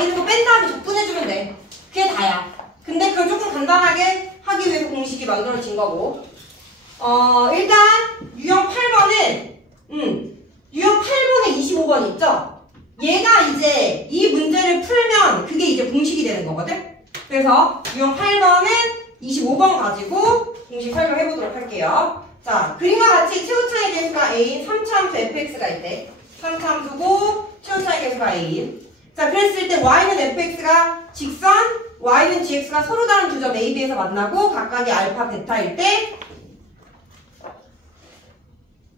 있는 거 뺀 다음에 적분해주면 돼. 그게 다야. 근데 그걸 조금 간단하게 하기 위해서 공식이 만들어진 거고. 일단 유형 8번은 유형 8번에 25번 있죠? 얘가 이제 이 문제를 풀면 그게 이제 공식이 되는 거거든? 그래서 유형 8번은 25번 가지고 공식 설명해 보도록 할게요. 자, 그림과 같이 최고차의 계수가 A인 3차함수 fx가 있대. 3차함수고 최고차의 계수가 A인. 자, 그랬을 때 y는 fx가 직선, y는 gx가 서로 다른 두 점 A, B에서 만나고 각각이 알파, 베타일 때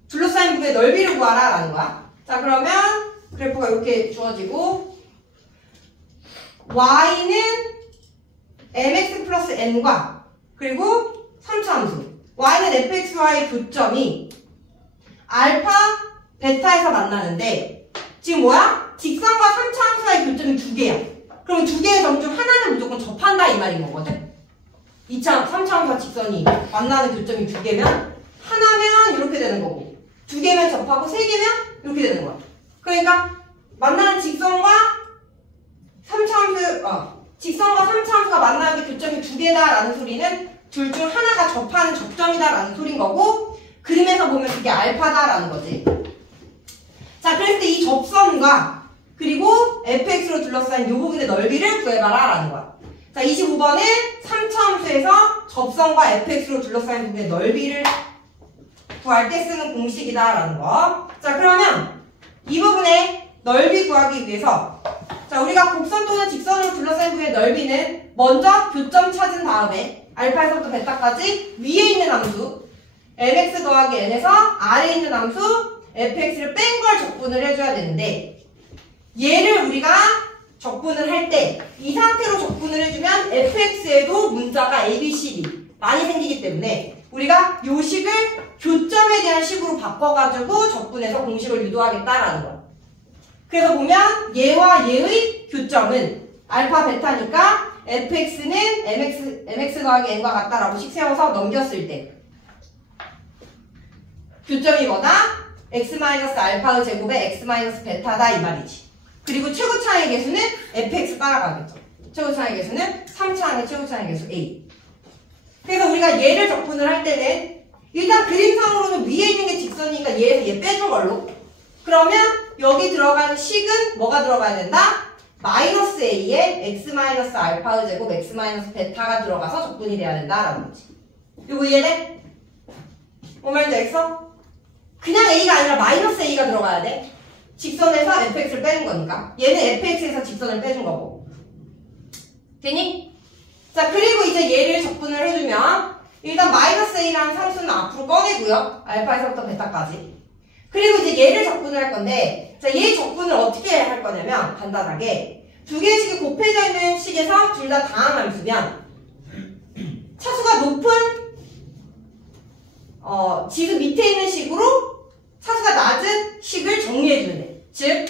둘러싸인 부분의 넓이를 구하라 라는 거야. 자, 그러면 그래프가 이렇게 주어지고 y는 mx 플러스 n과 그리고 3차함수 y는 fx와의 교점이 알파, 베타에서 만나는데 지금 뭐야? 직선과 3차함수와의 교점이 두 개야. 그럼 두 개의 점 중 하나는 무조건 접한다 이 말인 거거든? 3차함수와 직선이 만나는 교점이 두 개면 하나면 이렇게 되는 거고 두 개면 접하고 세 개면 이렇게 되는 거야. 그러니까 만나는 직선과 3차함수가 만나는 게 교점이 두 개다라는 소리는 둘 중 하나가 접하는 접점이다라는 소린 거고 그림에서 보면 그게 알파다라는 거지. 자, 그랬을 때 이 접선과 그리고 fx로 둘러싸인 이 부분의 넓이를 구해봐라 라는 거야. 자, 25번은 3차함수에서 접선과 fx로 둘러싸인 부분의 넓이를 구할 때 쓰는 공식이다 라는 거. 자, 그러면 이 부분의 넓이 구하기 위해서 자, 우리가 곡선 또는 직선으로 둘러싸인 부분의 넓이는 먼저 교점 찾은 다음에 알파에서부터 베타까지 위에 있는 함수 mx 더하기 n에서 아래에 있는 함수 fx를 뺀 걸 적분을 해줘야 되는데 얘를 우리가 적분을 할 때 이 상태로 적분을 해주면 fx에도 문자가 a, b, c, d 많이 생기기 때문에 우리가 요 식을 교점에 대한 식으로 바꿔가지고 적분해서 공식을 유도하겠다라는 거야. 그래서 보면 얘와 얘의 교점은 알파, 베타니까 fx는 mx 더하기 n과 같다라고 식 세워서 넘겼을 때 교점이 뭐다? x-알파의 제곱에 x-베타다 이 말이지. 그리고 최고차의 계수는 fx 따라가겠죠. 최고차의 계수는 3차항의 최고차의 계수 a. 그래서 우리가 얘를 적분을 할 때는 일단 그림상으로는 위에 있는 게 직선이니까 얘에서 얘 빼준 걸로. 그러면 여기 들어가는 식은 뭐가 들어가야 된다? 마이너스 a에 x-알파의 제곱 x-베타가 들어가서 적분이 돼야 된다라는 거지. 이거 이해돼? 뭔 말인지 알겠어? 그냥 a가 아니라 마이너스 a가 들어가야 돼. 직선에서 fx를 빼는 거니까. 얘는 fx에서 직선을 빼준 거고. 되니? 자, 그리고 이제 얘를 적분을 해주면 일단 마이너스 a라는 상수는 앞으로 꺼내고요. 알파에서부터 베타까지. 그리고 이제 얘를 적분을 할 건데 자, 얘 적분을 어떻게 할 거냐면 간단하게 두 개의 식이 곱해져 있는 식에서 둘 다 다한 함수면 차수가 높은 지수 밑에 있는 식으로 차수가 낮은 식을 정리해주면 돼. 즉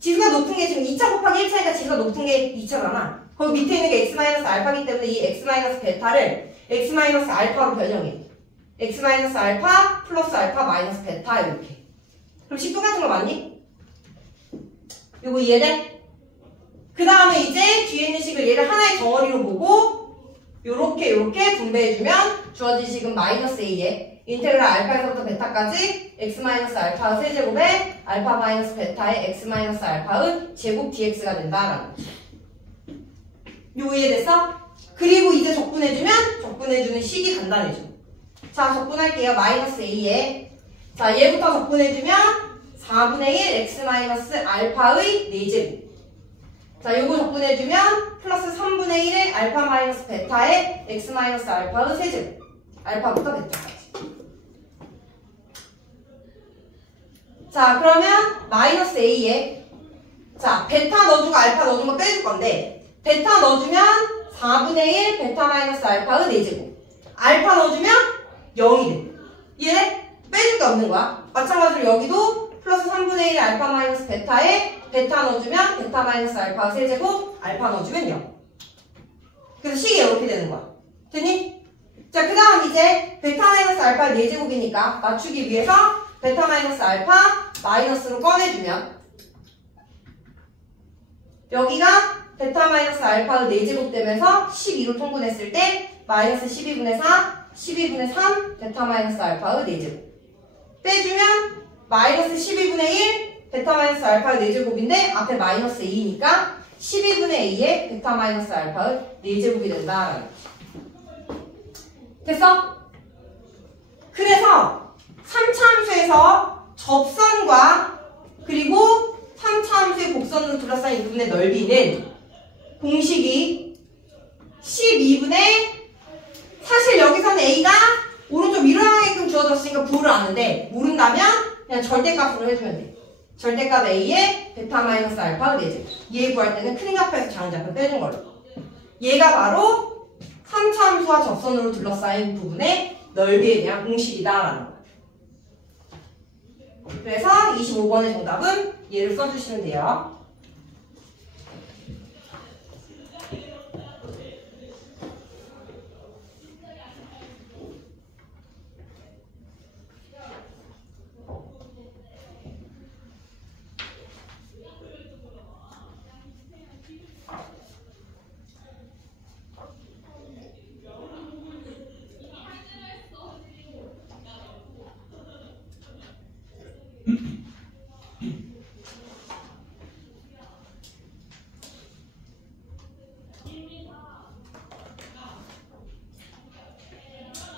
지수가 높은 게 지금 2차 곱하기 1차니까 지수가 높은 게 2차잖아. 거기 밑에 있는 게 x-알파이기 때문에 이 x-베타를 x-알파로 변형해. x-알파 플러스 알파 마이너스 베타 이렇게. 그럼 식 똑같은 거 맞니? 요거 이해돼? 그 다음에 이제 뒤에 있는 식을 얘를 하나의 덩어리로 보고 요렇게 분배해주면 주어진 식은 마이너스 a에 인테그랄 알파에서부터 베타까지 x-알파의 세제곱에 알파 마이너스 베타의 x-알파의 제곱 dx가 된다라는 거지. 요거 이해됐어? 그리고 이제 적분해주는 식이 간단해져. 자, 적분할게요. 마이너스 a에 자, 얘부터 적분해주면 4분의 1 x-알파의 4제곱. 자, 요거 적분해주면 플러스 3분의 1의 알파 마이너스 베타의 x-알파의 세제곱. 알파부터 베타까지. 자, 그러면 마이너스 a에 자, 베타 넣어주고 알파 넣어준 거 빼줄 건데 베타 넣어주면 4분의 1 베타 마이너스 알파의 4제곱. 알파 넣어주면 0이 돼. 얘 빼줄 게 없는 거야. 마찬가지로 여기도 플러스 3분의 1 알파 마이너스 베타에 베타 넣어주면 베타 마이너스 알파 세제곱, 알파 넣어주면 0. 그래서 식이 이렇게 되는 거야. 됐니? 자, 그 다음 이제 베타 마이너스 알파 4제곱이니까 맞추기 위해서 베타 마이너스 알파 마이너스로 꺼내주면 여기가 베타 마이너스 알파의 4제곱 되면서 12로 통분했을 때 마이너스 12분의 4, 12분의 3 베타 마이너스 알파의 4제곱. 빼주면 마이너스 12분의 1 베타 마이너스 알파의 4제곱인데 앞에 마이너스 a니까 12분의 a의 베타 마이너스 알파의 4제곱이 된다. 됐어? 그래서 3차 함수에서 접선과 그리고 3차 함수의 곡선으로 둘러싸인 부분의 넓이는 공식이 12분의 사실 여기서는 a가 오른쪽 미러하게끔 주어졌으니까 부호를 아는데 모른다면 그냥 절대값으로 해주면 돼. 절대값 a의 베타 마이너스 알파가 4제곱. 얘 구할 때는 큰 값에서 작은 값을 빼준 걸로. 얘가 바로 3차 함수와 접선으로 둘러싸인 부분의 넓이에 대한 공식이다라는 거야. 그래서 25번의 정답은 얘를 써주시면 돼요.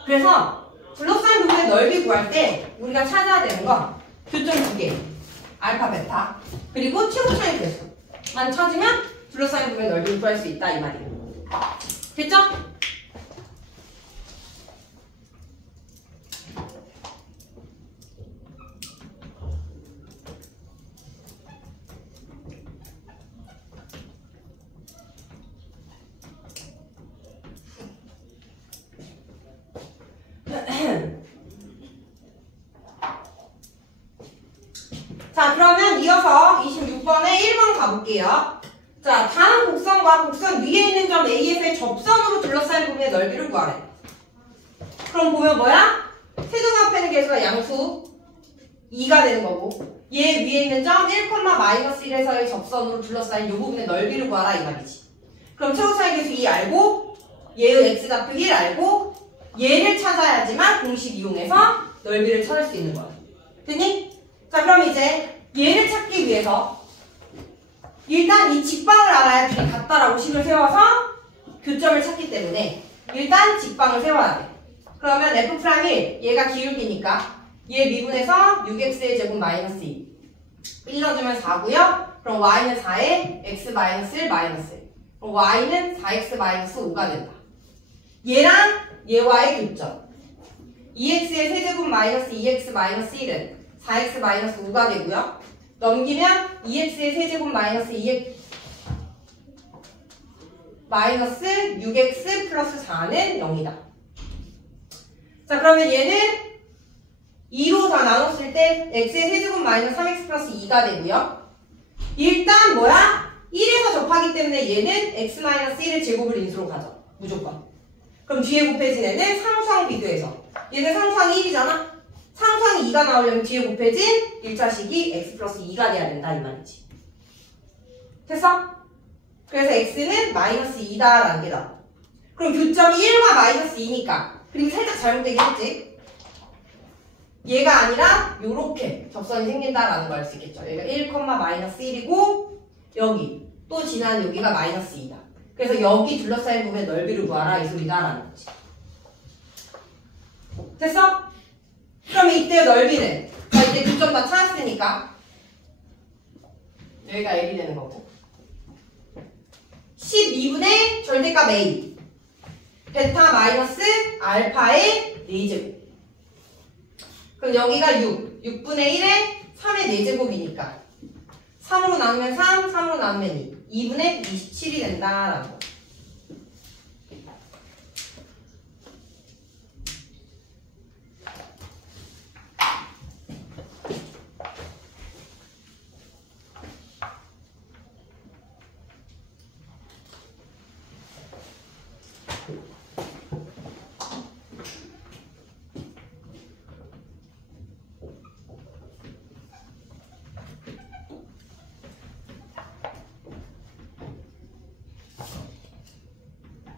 그래서 둘러싸인 부분의 넓이 구할 때 우리가 찾아야 되는 건 교점 2개, 알파, 베타, 그리고 최고차의 개수만 찾으면 둘러싸인 부분의 넓이를 구할 수 있다 이 말이에요. 됐죠? 자, 그러면 이어서 26번에 1번 가볼게요. 자, 다음 곡선과 곡선 위에 있는 점 AS의 접선으로 둘러싸인 부분의 넓이를 구하래. 그럼 보면 뭐야? 세조각하는 개수가 양수 2가 되는 거고 얘 위에 있는 점 1,-1에서의 접선으로 둘러싸인 이 부분의 넓이를 구하라 이 말이지. 그럼 최고차의 개수 2 알고 얘의 x좌표 1 알고 얘를 찾아야지만 공식 이용해서 넓이를 찾을 수 있는 거야. 됐니? 자, 그럼 이제 얘를 찾기 위해서 일단 이 직방을 알아야 둘이 같다라고 식을 세워서 교점을 찾기 때문에 일단 직방을 세워야 돼. 그러면 f'1 얘가 기울기니까 얘 미분해서 6x의 제곱 마이너스 2 1 넣어주면 4고요. 그럼 y는 4에 x 마이너스 1 마이너스 1 그럼 y는 4x 마이너스 5가 된다. 얘랑 얘와의 교점 2x의 세제곱 마이너스 2x 마이너스 1은 4x 마이너스 5가 되고요. 넘기면 2x의 세제곱 마이너스 2x 마이너스 6x 플러스 4는 0이다. 자, 그러면 얘는 2로 다 나눴을 때 x의 세제곱 마이너스 3x 플러스 2가 되고요. 일단 뭐야? 1에서 접하기 때문에 얘는 x 마이너스 1의 제곱을 인수로 가져. 무조건. 그럼 뒤에 곱해진 애는 상수항 비교해서 얘는 상수항이 1이잖아? 상수항이 2가 나오려면 뒤에 곱해진 1차식이 x 플러스 2가 돼야 된다 이 말이지. 됐어? 그래서 x는 마이너스 2다 라는 게 나와. 그럼 교점이 1과 마이너스 2니까 그리고 살짝 잘못되긴 했지. 얘가 아니라 요렇게 접선이 생긴다라는 걸 알 수 있겠죠. 얘가 1, 마이너스 1이고 여기 또 지나는 여기가 마이너스 2다. 그래서 여기 둘러싸인 부분의 넓이를 구하라 이 소리다라는 거지. 됐어? 그럼 이때 넓이는 자 이제 교점 다 찾았으니까 여기가 L이 되는 거고 12분의 절대값 A 베타 마이너스 알파의 4제곱 그럼 여기가 6분의 1에 3의 4제곱이니까 3으로 나누면 3, 3으로 나누면 2 2분의 27이 된다라는 거.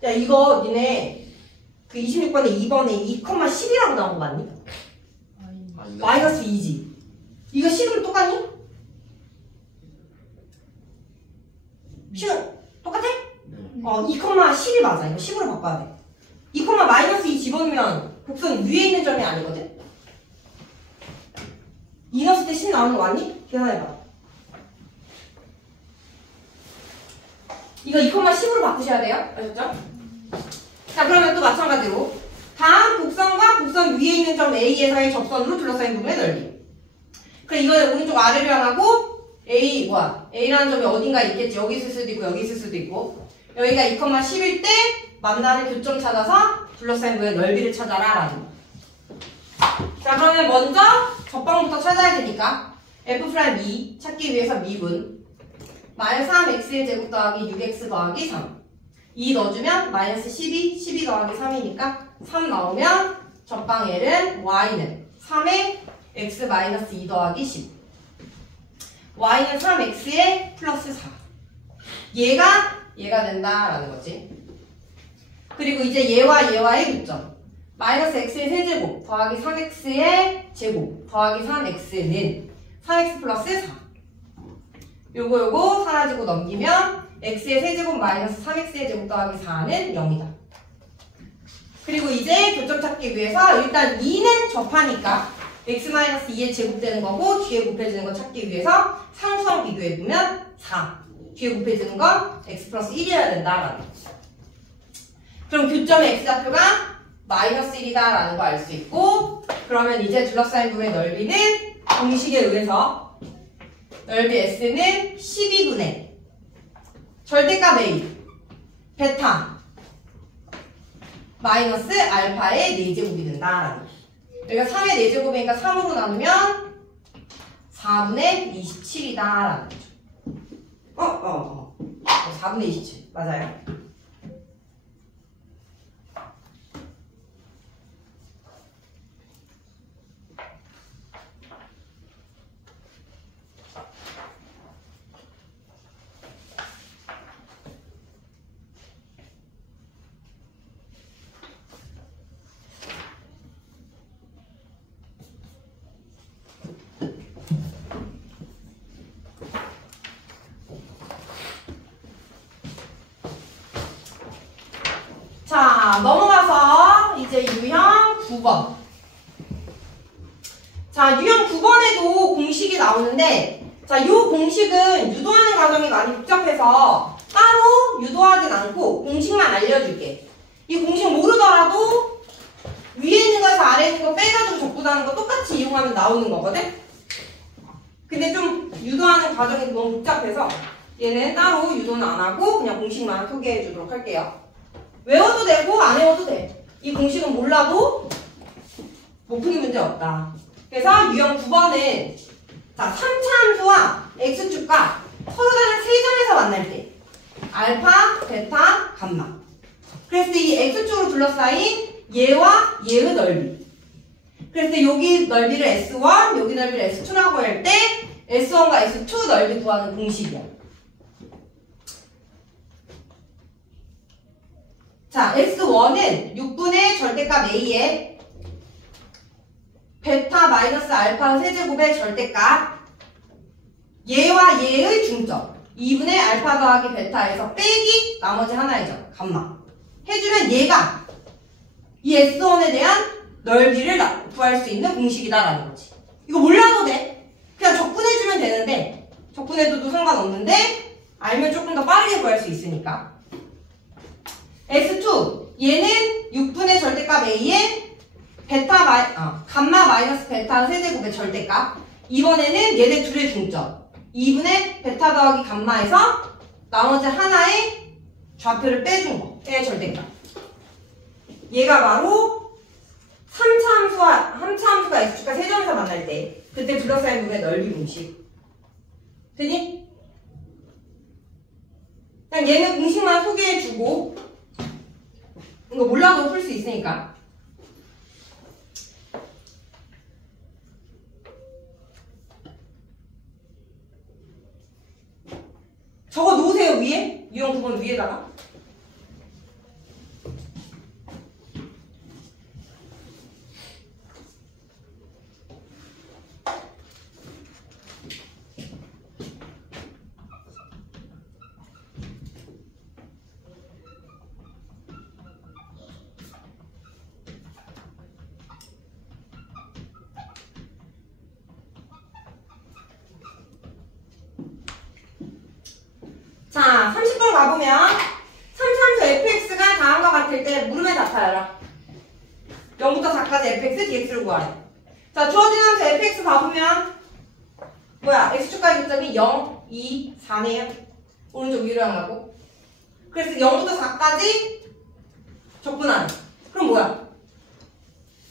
야, 이거 니네 그 26번에 2번에 2,10이라고 나온 거 맞니? 마이너스 2지. 이거 식으로 똑같니? 식은 똑같아? 2,10이 맞아. 이거 식으로 바꿔야 돼. 2, 마이너스 2 집어넣으면 곡선 위에 있는 점이 아니거든? 2 넣었을 때 10 나오는 거 맞니? 계산해봐. 이거 2,10으로 바꾸셔야 돼요. 아셨죠? 자, 그러면 또 마찬가지로 다음 곡선과 곡선 위에 있는 점 A에서의 접선으로 둘러싸인 부분의 넓이. 그럼 이거는 오른쪽 아래로 향하고 A라는 점이 어딘가 있겠지. 여기 있을 수도 있고 여기 있을 수도 있고. 여기가 2,10일 때 만나는 교점 찾아서 둘러싸인 부분의 넓이를 찾아라 라는 거. 자, 그러면 먼저 접방부터 찾아야 되니까 F'2 찾기 위해서 미분 마이너스 3x의 제곱 더하기 6x 더하기 3 2 넣어주면 마이너스 12 더하기 3이니까 3 나오면 접방L은 y는 3에 x 마이너스 2 더하기 10 y는 3x에 플러스 4 얘가 된다라는 거지. 그리고 이제 얘와의 교점 마이너스 x의 세제곱 더하기 3x의 제곱 더하기 3x는 3x 플러스 4 요거 사라지고 넘기면 x의 세제곱 마이너스 3x의 제곱 더하기 4는 0이다. 그리고 이제 교점 찾기 위해서 일단 2는 접하니까 x-2의 제곱되는 거고 뒤에 곱해지는 거 찾기 위해서 상수항 비교해보면 4 뒤에 곱해지는 건 x 플러스 1이어야 된다라는 거죠. 그럼 교점의 x좌표가 마이너스 1이다 라는 거 알 수 있고 그러면 이제 둘러싸인 부분의 넓이는 공식에 의해서 넓이 S는 12분의 절대값 A 베타 마이너스 알파의 4제곱이 된다. 여기가 3의 4제곱이니까 3으로 나누면 4분의 27이다 라는 거죠. 4분의 27 맞아요. 자, 넘어가서 이제 유형 9번. 자, 유형 9번에도 공식이 나오는데, 자, 요 공식은 유도하는 과정이 많이 복잡해서 따로 유도하진 않고 공식만 알려줄게. 이 공식 모르더라도 위에 있는 거에서 아래에 있는 거 빼가지고 적분하는 거 똑같이 이용하면 나오는 거거든? 근데 좀 유도하는 과정이 너무 복잡해서 얘는 따로 유도는 안 하고 그냥 공식만 소개해 주도록 할게요. 외워도 되고 안 외워도 돼. 이 공식은 몰라도 못 푸는 문제 없다. 그래서 유형 9번은 자 3차 함수와 x축과 서로 다른 세 점에서 만날 때 알파, 베타, 감마. 그래서 이 x축으로 둘러싸인 얘와 얘의 넓이. 그래서 여기 넓이를 S1, 여기 넓이를 S2라고 할 때 S1과 S2 넓이 구하는 공식이야. 자, S1은 6분의 절대값 A에 베타 마이너스 알파 세제곱의 절대값 얘와 얘의 중점 2분의 알파 더하기 베타에서 빼기 나머지 하나의 점 감마 해주면 얘가 이 S1에 대한 넓이를 구할 수 있는 공식이다라는 거지. 이거 몰라도 돼. 그냥 적분해주면 되는데 적분해줘도 상관없는데 알면 조금 더 빠르게 구할 수 있으니까. S2 얘는 6분의 절대값 A에 감마 마이너스 베타 세제곱의 절대값. 이번에는 얘네 둘의 중점 2분의 베타 더하기 감마에서 나머지 하나의 좌표를 빼준 거의 절대값. 얘가 바로 3차 함수가 X축과 세점에서 만날 때 그때 둘러싸인 부분의 넓이 공식. 되니? 그냥 얘는 공식만 소개해주고 이거 몰라도 풀 수 있으니까. 적어 놓으세요 위에. 유형 9번 위에다가. 자, 30번 가보면 3차함수 fx가 다음과 같을 때 물음에 답하여라. 0부터 4까지 fx, dx를 구하래. 자, 주어진 함수 fx 가보면 뭐야? x축과의 교점이 0, 2, 4네요. 오른쪽 위로 향하고. 그래서 0부터 4까지 적분하네. 그럼 뭐야?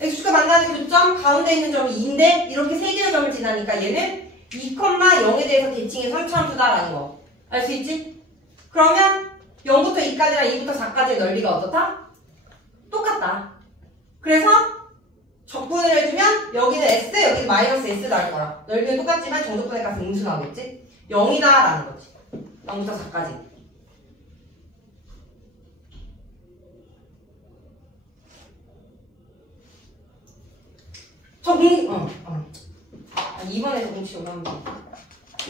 x축과 만나는 교점 가운데 있는 점이 2인데 이렇게 세 개의 점을 지나니까 얘는 2,0에 대해서 대칭의 3차함수다라는 거. 알 수 있지? 그러면 0부터 2까지랑 2부터 4까지의 넓이가 어떻다? 똑같다. 그래서 적분을 해주면 여기는 S, 여기는 마이너스 S 나올 거라. 넓이는 똑같지만 정적분의 값은 음수 나오겠지? 0이다 라는 거지. 0부터 4까지. 저 공식, 2번에서 공식 올라온다.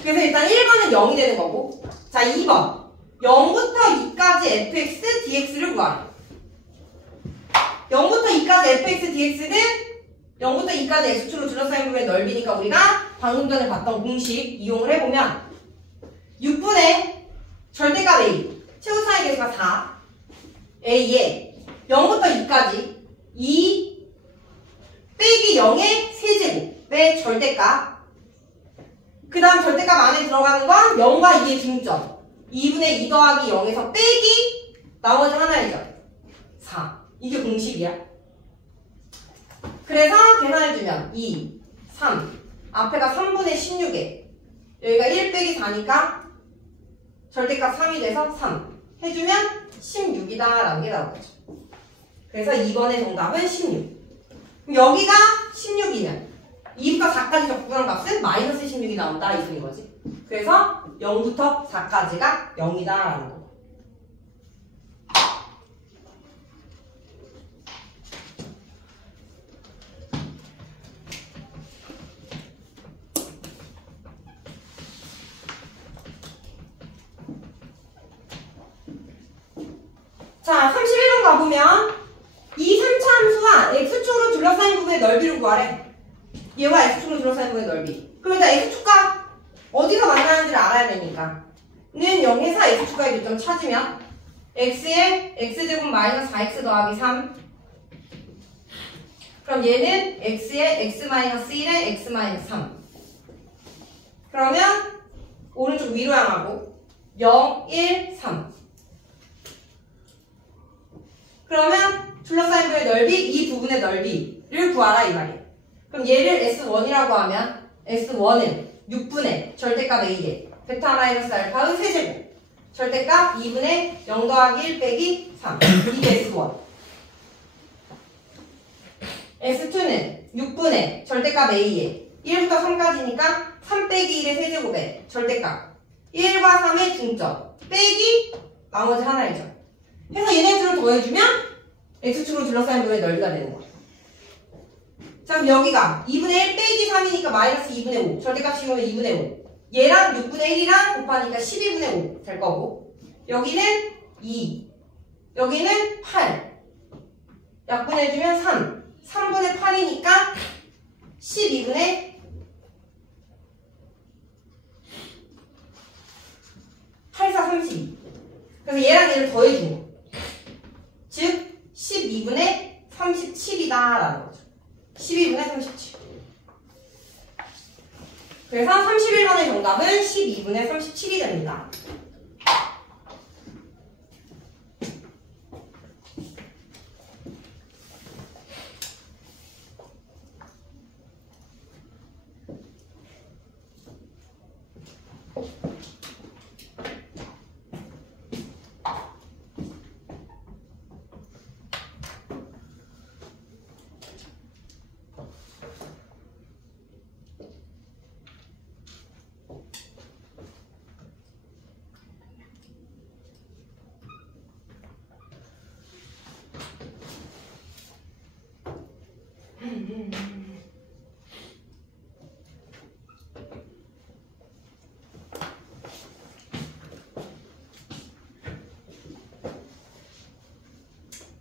그래서 일단 1번은 0이 되는 거고. 자, 2번. 0부터 2까지 fx, dx를 구하래. 0부터 2까지 fx, dx는 0부터 2까지 x축으로 둘러싸인 부분의 넓이니까 우리가 방금 전에 봤던 공식 이용을 해보면 6분의 절대값 a, 최고차의 계수가 4, a에 0부터 2까지 2 빼기 0의 세제곱의 절대값, 그 다음 절대값 안에 들어가는 건 0과 2의 중점, 2분의 2 더하기 0에서 빼기 나머지 하나의 점 4. 이게 공식이야. 그래서 계산해주면 2, 3, 앞에가 3분의 16에 여기가 1 빼기 4니까 절대값 3이 돼서 3 해주면 16이다 라는 게 나오겠죠. 그래서 2번의 정답은 16. 그럼 여기가 16이면 2부터 4까지 적분한 값은 마이너스 16이 나온다 이 소린 거지. 그래서 0부터 4까지가 0이다 라는 거. 자, 31번 가보면 이 3차 함수와 x축으로 둘러싸인 부분의 넓이를 구하래. 얘와 x축으로 둘러싸인 부분의 넓이. 그럼 일단 x축과 어디서 만나는지를 알아야 되니까 는 0에서 x축과의 교점 찾으면 x에 x제곱 마이너스 4x 더하기 3, 그럼 얘는 x에 x 마이너스 1에 x 마이너스 3, 그러면 오른쪽 위로 향하고 0, 1, 3. 그러면 둘러싸인 부분의 넓이, 이 부분의 넓이를 구하라 이 말이에요. 그럼 얘를 S1이라고 하면 S1은 6분의 절대값 A에 베타 마이너스 알파의 세제곱, 절대값 2분의 0 더하기 1 빼기 3. 이게 S1. S2는 6분의 절대값 A에 1부터 3까지니까 3 빼기 1의 세제곱에 절대값 1과 3의 중점 빼기 나머지 하나의 점 해서 얘네들을 더해주면 x축으로 둘러싸인 부분의 넓이가 되는 거야. 자, 그럼 여기가 2분의 1 빼기 3이니까 마이너스 2분의 5. 절대값 씌우면 2분의 5. 얘랑 6분의 1이랑 곱하니까 12분의 5 될 거고. 여기는 2. 여기는 8. 약분해주면 3. 3분의 8이니까 12분의 8, 4, 32. 그래서 얘랑 얘를 더해주는 거. 즉 12분의 37이다 라는 거죠. 12분의 37. 그래서 31번의 정답은 12분의 37이 됩니다.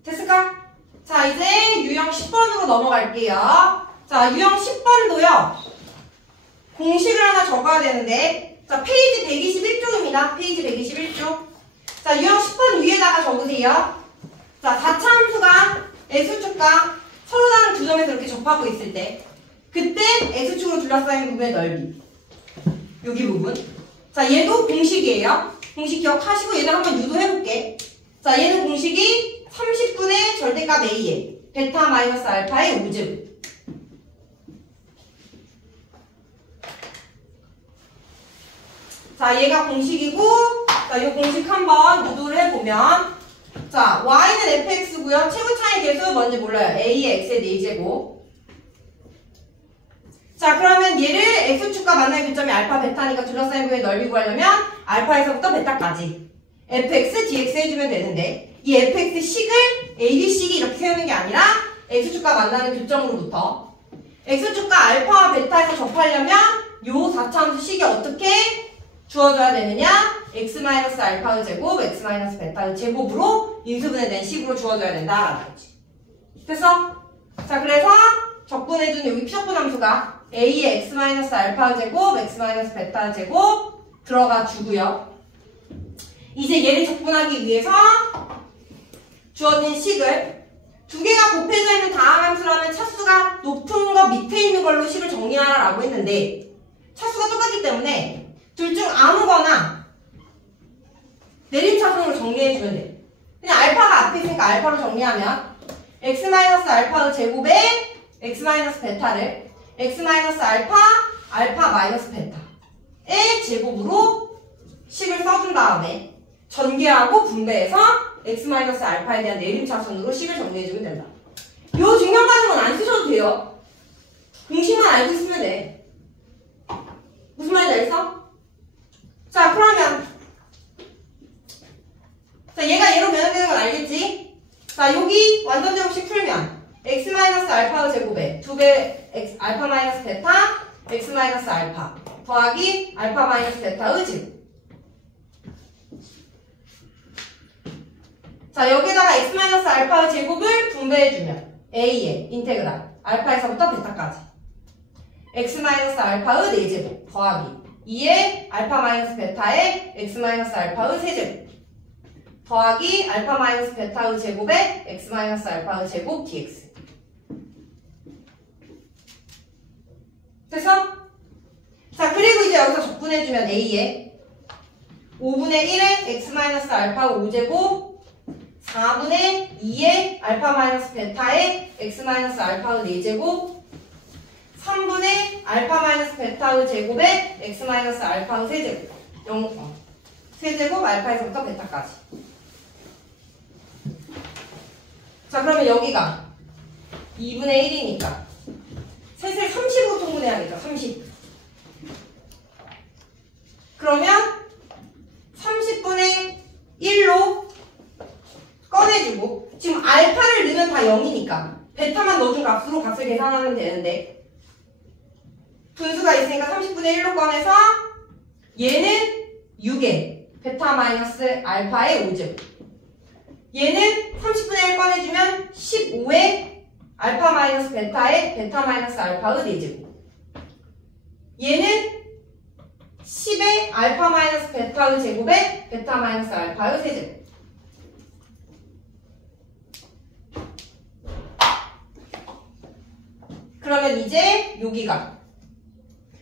됐을까? 자, 이제 유형 10번으로 넘어갈게요. 자, 유형 10번도요. 공식을 하나 적어야 되는데 자, 페이지 121쪽입니다. 페이지 121쪽. 자, 유형 10번 위에다가 적으세요. 자, 4차 함수가 X축과 서로 다른 두 점에서 이렇게 접하고 있을 때 그때 X축으로 둘러싸인 부분의 넓이. 여기 부분. 자, 얘도 공식이에요. 공식 기억하시고 얘를 한번 유도해볼게. 자, 얘는 공식이 30분의 절대값 A에 베타 마이너스 알파의 5제곱. 자, 얘가 공식이고, 자, 이 공식 한번 유도를 해보면, 자, y는 fx고요. 최고차의 계수 뭔지 몰라요. a의 x의 4제곱. 자, 그러면 얘를 x축과 만나는 교점이 알파, 베타니까 둘러싸인 부분의 넓이 구하려면 알파에서부터 베타까지 fx, dx 해주면 되는데 이 fx 식을 a, b 식이 이렇게 세우는 게 아니라 x축과 만나는 교점으로부터 x축과 알파와 베타에서 접하려면 요 4차 함수 식이 어떻게 주어져야 되느냐? x-알파의 제곱, x-베타의 제곱으로 인수분해된 식으로 주어져야 된다라는 거지. 됐어? 자, 그래서 적분해준 여기 피적분 함수가 a의 x-알파의 제곱, x-베타의 제곱 들어가 주고요. 이제 얘를 적분하기 위해서 주어진 식을 두 개가 곱해져 있는 다항 함수라면 차수가 높은 거 밑에 있는 걸로 식을 정리하라라고 했는데 차수가 똑같기 때문에 둘 중 아무거나 내림차순으로 정리해주면 돼. 그냥 알파가 앞에 있으니까 알파로 정리하면 x-알파의 제곱에 x-베타를 x-알파, 알파-베타의 제곱으로 식을 써준 다음에 전개하고 분배해서 x-알파에 대한 내림차순으로 식을 정리해주면 된다. 요 증명 과정은 안 쓰셔도 돼요. 공식만 알고 있으면 돼. 무슨 말인지 알겠어? 자, 그러면 자, 얘가 얘로 변형되는 건 알겠지? 자, 여기 완전 제곱식 풀면 x-알파의 제곱에 2배 알파-베타 x-알파 더하기 알파-베타의 제곱. 자, 여기다가 x-알파의 제곱을 분배해주면 a의 인테그랄 알파에서부터 베타까지 x-알파의 4제곱 더하기 2의 알파-베타의 x-알파의 3제곱 더하기 알파-베타의 제곱에 x-알파의 제곱 dx. 됐어? 자, 그리고 이제 여기서 적분해주면 a에 5분의 1의 x-알파 5제곱 4분의 2의 알파-베타의 x-알파 4제곱 3분의 알파-베타의 제곱에 x-알파 3제곱 3제곱 알파에서부터 베타까지. 자, 그러면 여기가 2분의 1이니까 셋을 30으로 통분해야겠죠. 30. 그러면 30분의 1로 꺼내주고 지금 알파를 넣으면 다 0이니까 베타만 넣어준 값으로 값을 계산하면 되는데 분수가 있으니까 30분의 1로 꺼내서 얘는 6에 베타 마이너스 알파의 5제곱 얘는 30분의 1 꺼내주면 15에 알파 마이너스 베타의 베타 마이너스 알파의 4제곱 얘는 10의 알파 마이너스 베타의 제곱에 베타 마이너스 알파의 3제곱. 그러면 이제 여기가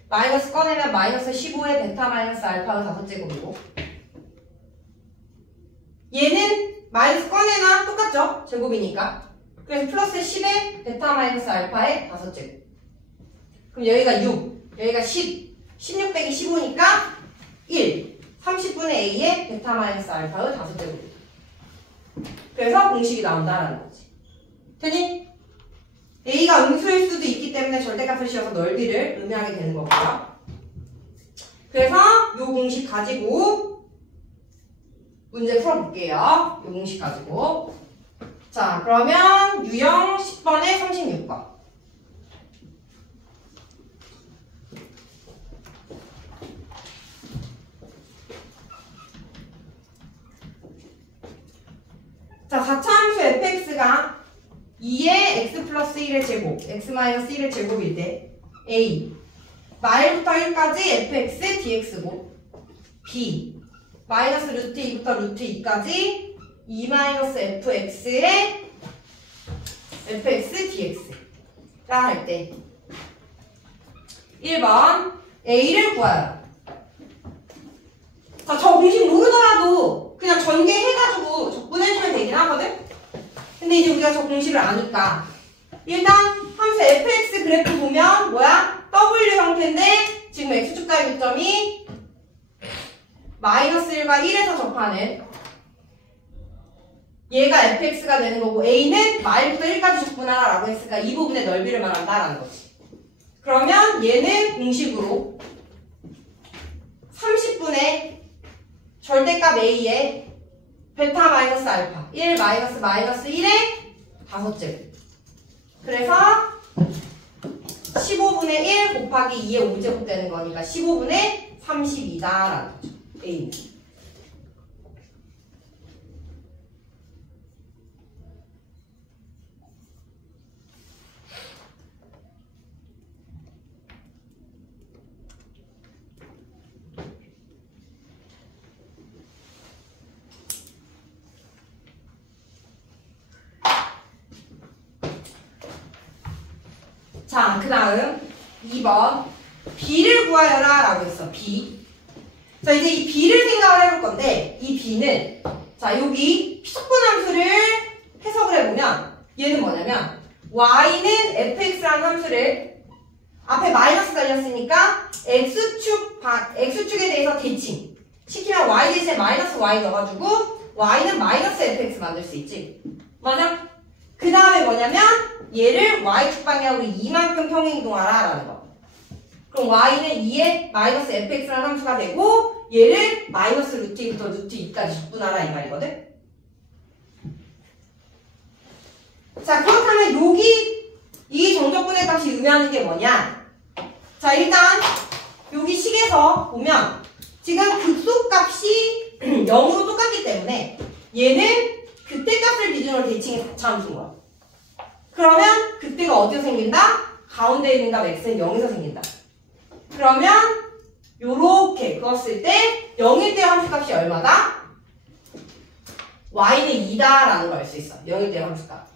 마이너스 꺼내면 마이너스 15의 베타 마이너스 알파의 5제곱이고 얘는 마이너스 꺼내나 똑같죠? 제곱이니까. 그래서 플러스 10의 베타 마이너스 알파의 5제곱. 그럼 여기가 6, 여기가 10, 16 빼기 15니까 1, 30분의 a의 베타 마이너스 알파의 5제곱. 그래서 공식이 나온다라는 거지. 되니? a가 음수일 수도 있기 때문에 절대값을 씌워서 넓이를 의미하게 되는 거고요. 그래서 이 공식 가지고 문제 풀어볼게요. 이 공식 가지고. 자, 그러면 유형 10번에 36번. 자, 4차 함수 fx가 2의 x 플러스 1의 제곱, x 마이너스 1의 제곱일 때 a 말부터 1까지 fx dx고 b 마이너스 루트 2부터 루트 2까지 2 마이너스 fx의 fx dx라 할 때 1번 a를 구하여. 자, 저 공식 모르더라도 그냥 전개해가지고 적분해주면 되긴 하거든? 근데 이제 우리가 저 공식을 아니까 일단 함수 fx 그래프 보면 뭐야? w 형태인데 지금 x축 따위 교점이 마이너스 1과 1에서 접하는 얘가 fx가 되는 거고 a는 마일부터 1까지 적분하라 라고 했으니까 이 부분의 넓이를 말한다라는 거지. 그러면 얘는 공식으로 30분의 절대값 a에 베타 마이너스 알파 1 마이너스 마이너스 1의 5제곱. 그래서 15분의 1 곱하기 2의 5제곱 되는 거니까 15분의 32다라는 거죠. a는. 자, 그 다음 2번 b를 구하여라 라고 했어. b. 자, 이제 이 b를 생각을 해볼 건데 이 b는 자, 여기 피속분 함수를 해석을 해보면 얘는 뭐냐면 y는 fx라는 함수를 앞에 마이너스 달렸으니까 x축에 대해서 대칭 시키면 y 대신에 마이너스 y 넣어가지고 y는 마이너스 fx 만들 수 있지. 맞아? 그 다음에 뭐냐면 얘를 y축 방향으로 이만큼 평행이동하라 라는 거. 그럼 y는 2에 마이너스 fx라는 함수가 되고 얘를 마이너스 루트 2부터 루트 2까지 적분하라 이 말이거든. 자, 그렇다면 여기 이 정적분의 값이 의미하는 게 뭐냐? 자, 일단 여기 식에서 보면 지금 극소값이 0으로 똑같기 때문에 얘는 그때 값을 기준으로 대칭해서 4차함수인 거야. 그러면 그때가 어디서 생긴다? 가운데 있는 값 x는 0에서 생긴다. 그러면 요렇게 그었을 때 0일 때 함수값이 얼마다? y는 2다 라는 걸 알 수 있어. 0일 때 함수값.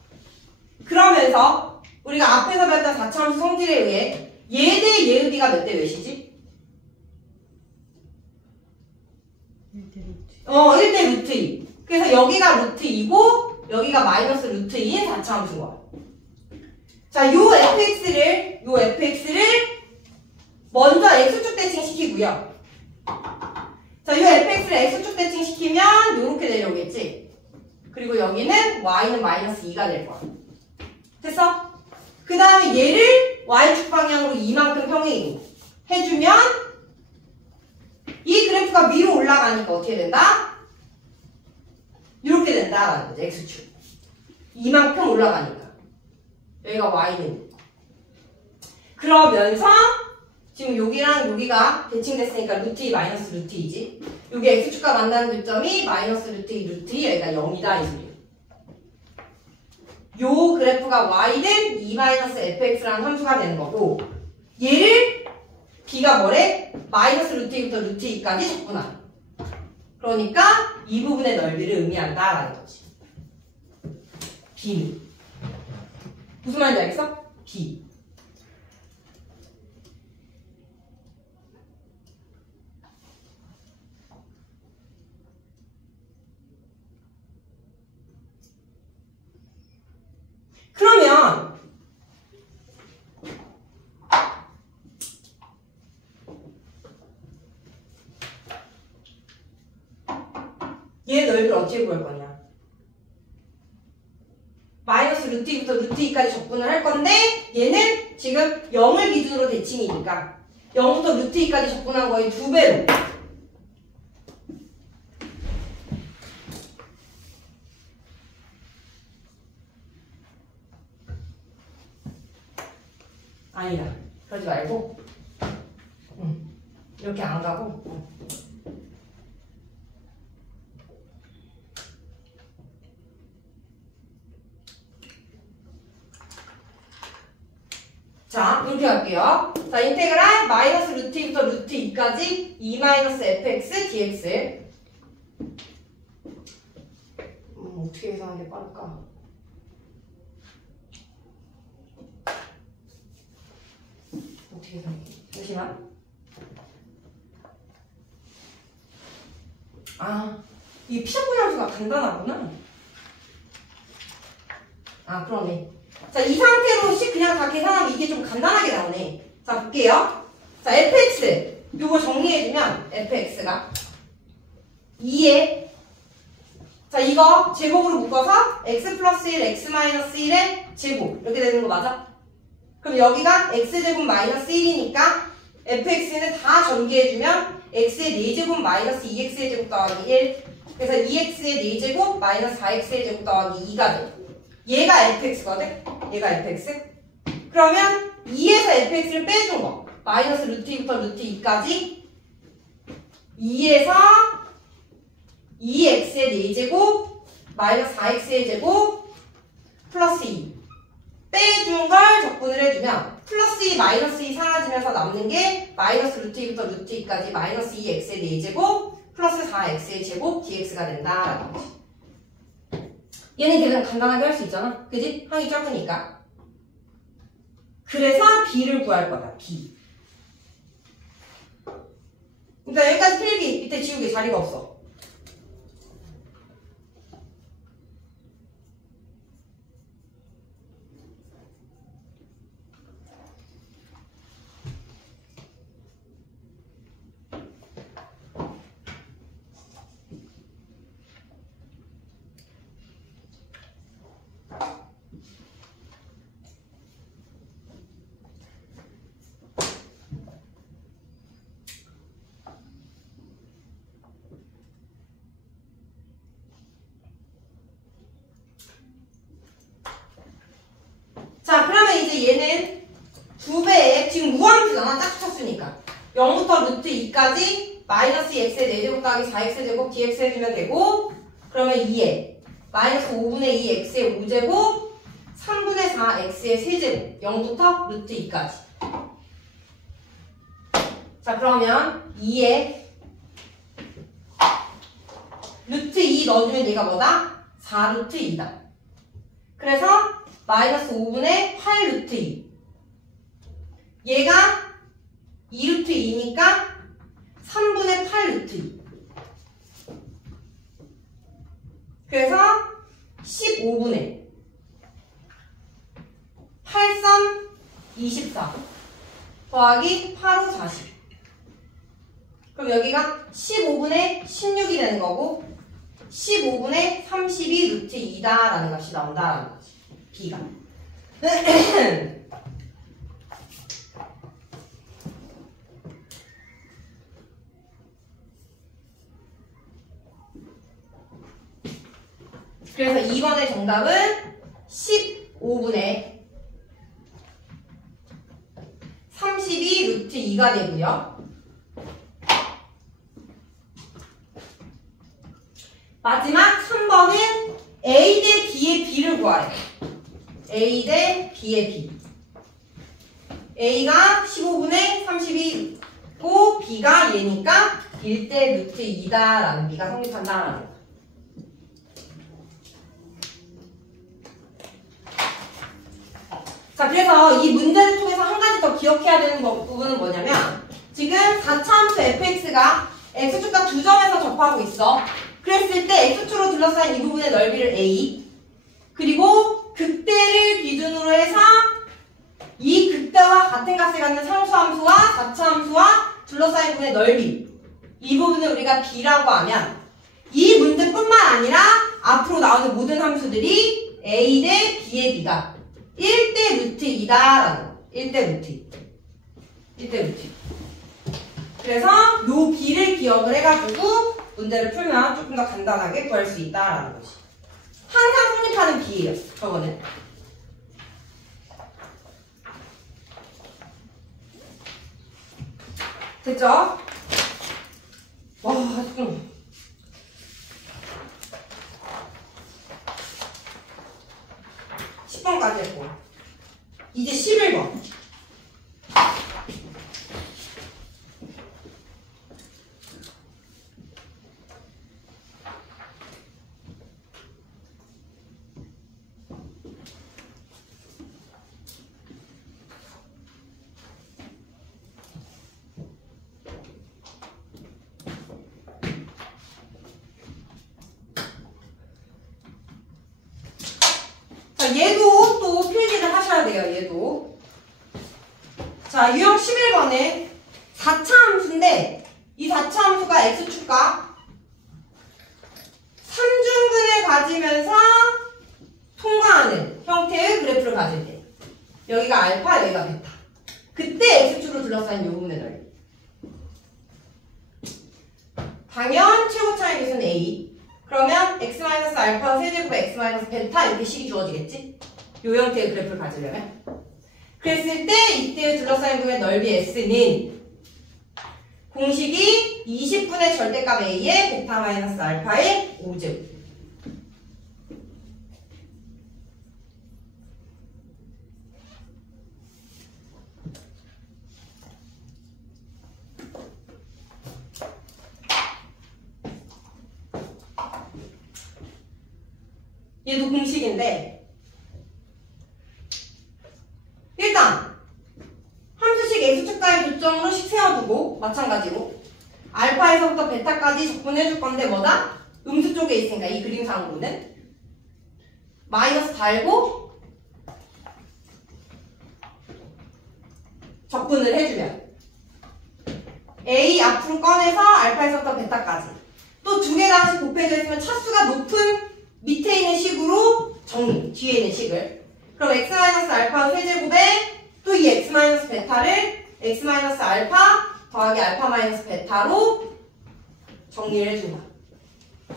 그러면서 우리가 앞에서 배웠던 4차함수 성질에 의해 얘 대 얘의 비가 몇 대 몇이지? 1대 루트 2. 그래서 여기가 루트 2고 여기가 마이너스 루트 2인 4차함수인 거야. 자, 요 fx를 먼저 x축 대칭시키고요. 자, 요 fx를 x축 대칭시키면 요렇게 내려오겠지. 그리고 여기는 y는 마이너스 2가 될 거야. 됐어? 그 다음에 얘를 y축 방향으로 이만큼 평행 해주면 이 그래프가 위로 올라가니까 어떻게 된다? 이렇게 된다라는 거지. x축. 이만큼 올라가니까. 여기가 y는. 그러면서 지금 여기랑 여기가 대칭됐으니까 루트 2 마이너스 루트 2지. 여기 x축과 만나는 교점이 마이너스 루트 2 루트 2 여기가 0이다 이 소리야. 요 그래프가 y는 2 마이너스 fx라는 함수가 되는 거고 얘를 b가 뭐래? 마이너스 루트 2부터 루트 2까지 적분하라. 그러니까 이 부분의 넓이를 의미한다라는 거지. b는. 무슨 말인지 알겠어? b. 그러면 얘 넓이를 어떻게 구할 거냐? 마이너스 루트 2부터 루트 2까지 적분을 할 건데 얘는 지금 0을 기준으로 대칭이니까 0부터 루트 2까지 적분한 거의 2배로 아니다. 그러지 말고 이렇게 안 가고 자, 자, 이렇게 갈게요. 자, 인테그랄 마이너스 루트 2부터 루트 2까지 2 마이너스 fx dx. 어떻게 계산하는 게 빠를까? 어떻게 계산해? 잠시만. 이 피자분의 함수가 간단하구나. 그러네. 자, 이 상태로 그냥 다 계산하면 이게 좀 간단하게 나오네. 자, 볼게요. 자, fx. 요거 정리해주면 fx가 2에 자, 이거 제곱으로 묶어서 x 플러스 1, x 마이너스 1의 제곱 이렇게 되는 거 맞아? 그럼 여기가 x제곱 마이너스 1이니까 fx는 다 전개해주면 x의 4제곱 마이너스 2x의 제곱 더하기 1. 그래서 2x의 4제곱 마이너스 4x의 제곱 더하기 2가 돼. 얘가 fx거든? 얘가 fx. 그러면 2에서 fx를 빼준 거. 마이너스 루트 2부터 루트 2까지 2에서 2x의 4제곱 마이너스 4x의 제곱 플러스 2 빼준 걸 적분을 해주면 플러스 2 마이너스 2 사라지면서 남는 게 마이너스 루트 2부터 루트 2까지 마이너스 2x의 4제곱 플러스 4x의 제곱 dx가 된다라는 거지. 얘는 계산 간단하게 할 수 있잖아. 그지? 항이 적으니까. 그래서 b를 구할 거다. b. 그러니까 여기까지 필기. 밑에 지우개 자리가 없어. 자, 그러면 이제 얘는 2배에 지금 무함수잖아. 딱 붙였으니까 0부터 루트 2까지 마이너스 x의 4제곱 더하기 4x의 제곱 dx 해주면 되고, 그러면 2에 마이너스 5분의 2 x의 5제곱 3분의 4 x의 세제곱 0부터 루트 2까지. 자, 그러면 2에 루트 2 넣어주면 얘가 뭐다? 4루트 2다. 그래서 마이너스 5분의 8 루트 2. 얘가 2 루트 2니까 3분의 8 루트 2. 그래서 15분의 8, 24 더하기 8, 5, 40. 그럼 여기가 15분의 16이 되는 거고 15분의 32 루트 2다라는 값이 나온다라는 거지. b가. 그래서 2번의 정답은 15분의 32 루트 2가 되고요. 마지막 3번은 A 대 B의 B를 구하래. A 대 B의 B. A가 15분의 32고 B가 얘니까 1대 루트 2다라는 B가 성립한다라는 거. 자, 그래서 이 문제를 통해서 한 가지 더 기억해야 되는 부분은 뭐냐면, 지금 4차 함수 fx가 x축과 두 점에서 접하고 있어. 그랬을 때 x축으로 둘러싸인 이 부분의 넓이를 a, 그리고 극대를 기준으로 해서 이 극대와 같은 값을 갖는 상수함수와 4차 함수와 둘러싸인 부분의 넓이, 이 부분을 우리가 b라고 하면 이 문제뿐만 아니라 앞으로 나오는 모든 함수들이 a 대 b의 b가 1대 루트 2다라는 거. 1대 루트 2. 1대 루트 2. 그래서 요 b를 기억을 해가지고 문제를 풀면 조금 더 간단하게 구할 수 있다라는 거지. 항상 성립하는 b예요. 저거는. 됐죠? 와, 좀. 10번까지 했고. 이제 11번. 자, 얘도 또 필기를 하셔야 돼요, 얘도. 자, 유형 11번에 4차 함수인데, 이 4차 함수가 x축과 3중근을 가지면서 통과하는 형태의 그래프를 가질 때. 여기가 알파, 여기가 베타. 그때 x축으로 둘러싸인 요 부분의 넓이. 당연 최고 차이 계수는 a. 그러면 x-알파 세제곱에 x-베타 이렇게 식이 주어지겠지? 요 형태의 그래프를 가지려면. 그랬을 때 이때 둘러싸인 부분의 넓이 s는 공식이 20분의 절대값 a의 베타-알파의 5제곱. 얘도 공식인데 일단 함수식 x축과의 교점으로 식 세워두고 마찬가지로 알파에서부터 베타까지 적분해줄 건데 뭐다? 음수 쪽에 있으니까 이 그림상으로는 마이너스 달고 적분을 해주면 a 앞으로 꺼내서 알파에서부터 베타까지 또 두 개 다씩 곱해져 있으면 차수가 높은 밑에 있는 식으로 정리, 뒤에 있는 식을. 그럼 x-알파 세제곱에 또 이 x-베타를 x-알파 더하기 알파-베타로 정리를 해준다.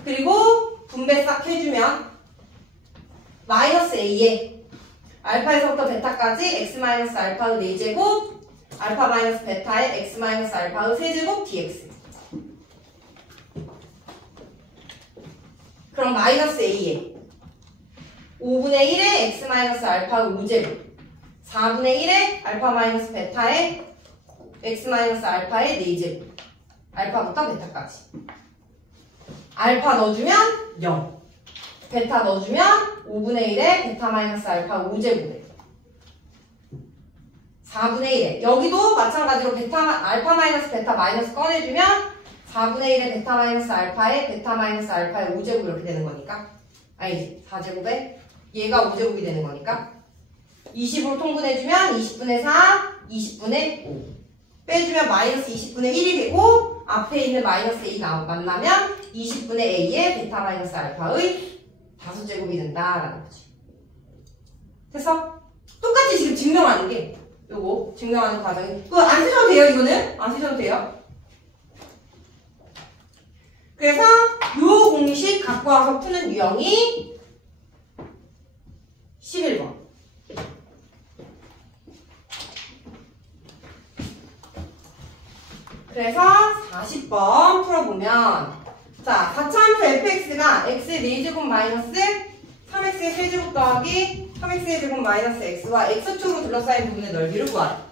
그리고 분배 싹 해주면 마이너스 a에 알파에서부터 베타까지 x-알파의 4제곱 알파-베타의 x-알파의 세제곱 dx. 그럼 마이너스 a에 5분의 1의 x-알파 5제곱 4분의 1의 알파-베타의 x-알파의 4제곱 알파부터 베타까지 알파 넣어주면 0 베타 넣어주면 5분의 1의 베타-알파 5제곱에 4분의 1에 여기도 마찬가지로 알파-베타 마이너스 꺼내주면 4분의 1의 베타-알파의 베타-알파의 5제곱 이렇게 되는 거니까 아니지 4제곱에 얘가 5제곱이 되는 거니까 20으로 통분해주면 20분의 4, 20분의 5 빼주면 마이너스 20분의 1이 되고 앞에 있는 마이너스 a 만나면 20분의 a의 베타-알파의 5제곱이 된다라는 거지. 됐어? 똑같이 지금 증명하는 게 요거 증명하는 과정이 그거 안 쓰셔도 돼요. 이거는 안 쓰셔도 돼요. 그래서 요 공식 갖고 와서 푸는 유형이 11번. 그래서 40번 풀어보면 자 4차함수 fx가 x의 4제곱 마이너스 3x의 세제곱 더하기 3x의 제곱 마이너스 x와 x축으로 둘러싸인 부분의 넓이를 구하라.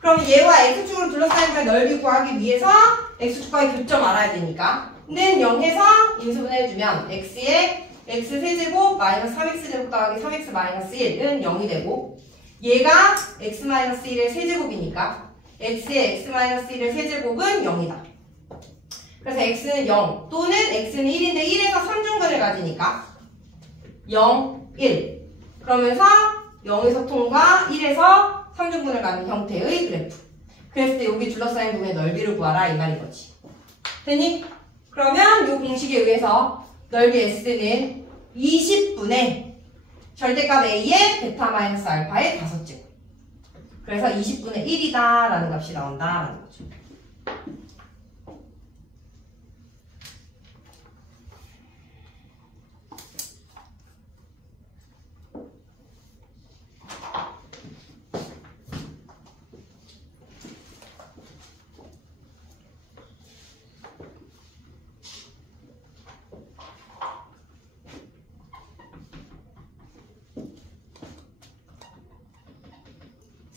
그럼 얘와 x축으로 둘러싸인 부분의 넓이 구하기 위해서 x축과의 교점 알아야 되니까 는 0에서 인수분해해주면 x의 x세제곱 마이너스 3x제곱 더하기 3x 마이너스 1은 0이 되고 얘가 x 마이너스 1의 세제곱이니까 x의 x 마이너스 1의 세제곱은 0이다. 그래서 x는 0 또는 x는 1인데 1에서 3중근을 가지니까 0, 1 그러면서 0에서 통과 1에서 3중근을 가는 형태의 그래프. 그랬을 때 여기 둘러싸인 부분의 넓이를 구하라 이 말인 거지. 됐니? 그러면 이 공식에 의해서 넓이 S는 20분의 절대값 A의 베타-알파의 5제곱. 그래서 20분의 1이다 라는 값이 나온다라는 거죠.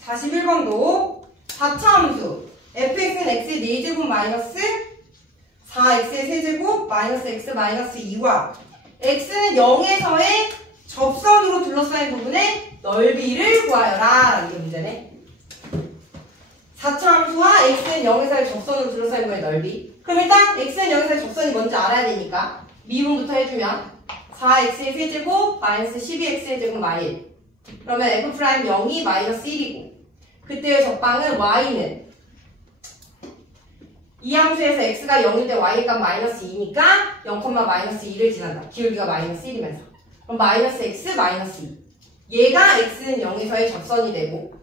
자, 41번도 4차 함수 fx는 x의 4제곱 마이너스 4x의 세제곱 마이너스 x 마이너스 2와 x는 0에서의 접선으로 둘러싸인 부분의 넓이를 구하여라 라는 게 문제네. 4차 함수와 x는 0에서의 접선으로 둘러싸인 부분의 넓이. 그럼 일단 x는 0에서의 접선이 뭔지 알아야 되니까 미분부터 해주면 4x의 세제곱 마이너스 12x의 제곱 마일. 그러면 f 프라임 0이 마이너스 1이고 그때의 적방은 y는 이 함수에서 x가 0일 때 y의 값 마이너스 2니까 0, 마이너스 2를 지난다. 기울기가 마이너스 1이면서. 그럼 마이너스 x 마이너스 2. 얘가 x는 0에서의 접선이 되고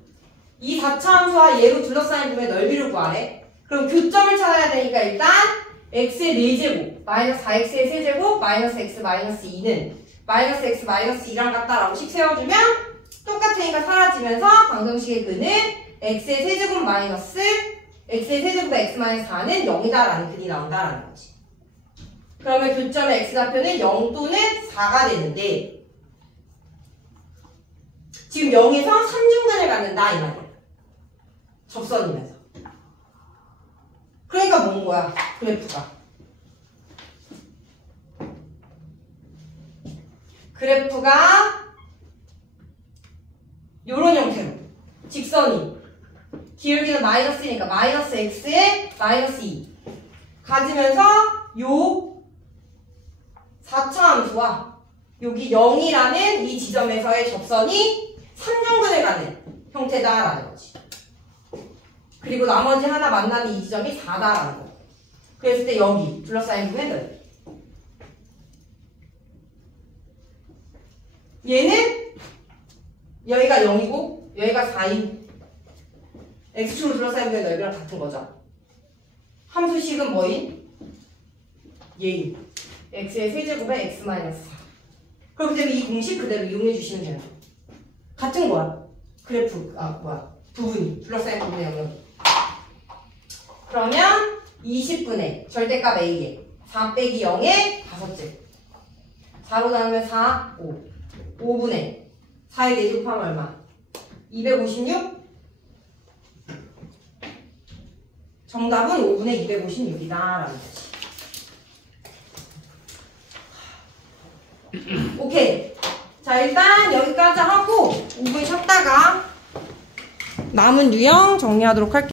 이 4차 함수와 얘로 둘러싸인 부분의 넓이를 구하래. 그럼 교점을 찾아야 되니까 일단 x의 4제곱 마이너스 4x의 세제곱 마이너스 x 마이너스 2는 마이너스 x 마이너스 2랑 같다라고 식 세워주면 똑같으니까 사라지면서 방정식의 근은 x의 세제곱 마이너스 x의 세제곱의 x 마이너스 4는 0이다라는 근이 나온다라는 거지. 그러면 교점의 x좌표는 0 또는 4가 되는데 지금 0에서 3중간을 갖는다 이 말이야. 접선이면서. 그러니까 뭔 거야 그래프가 요런 형태로 직선이 기울기는 마이너스니까 마이너스 x에 마이너스 2 가지면서 요 4차 함수와 여기 0이라는 이 지점에서의 접선이 3중근을 가는 형태다라는 거지. 그리고 나머지 하나 만나는 이 지점이 4다라는 거. 그랬을 때 여기 둘러싸인 부분의 넓이. 얘는 여기가 0이고 여기가 4인 x축으로 둘러싸인 부분의 넓이랑 같은 거죠. 함수식은 뭐인? 얘인 x의 세제곱에 x 마이너스 4. 그렇기 때문에 이 공식 그대로 이용해 주시면 돼요. 같은 거야. 그래프 부분이 둘러싸인 부분의 영역. 그러면 20분의 절대값 a에 4 빼기 0의 5째 4로 나누면 4, 5 5분의 4의 4제곱하면 얼마? 256? 정답은 5분의 256이다 라는 거지. 오케이. 자 일단 여기까지 하고 5분 쉬었다가 남은 유형 정리하도록 할게요.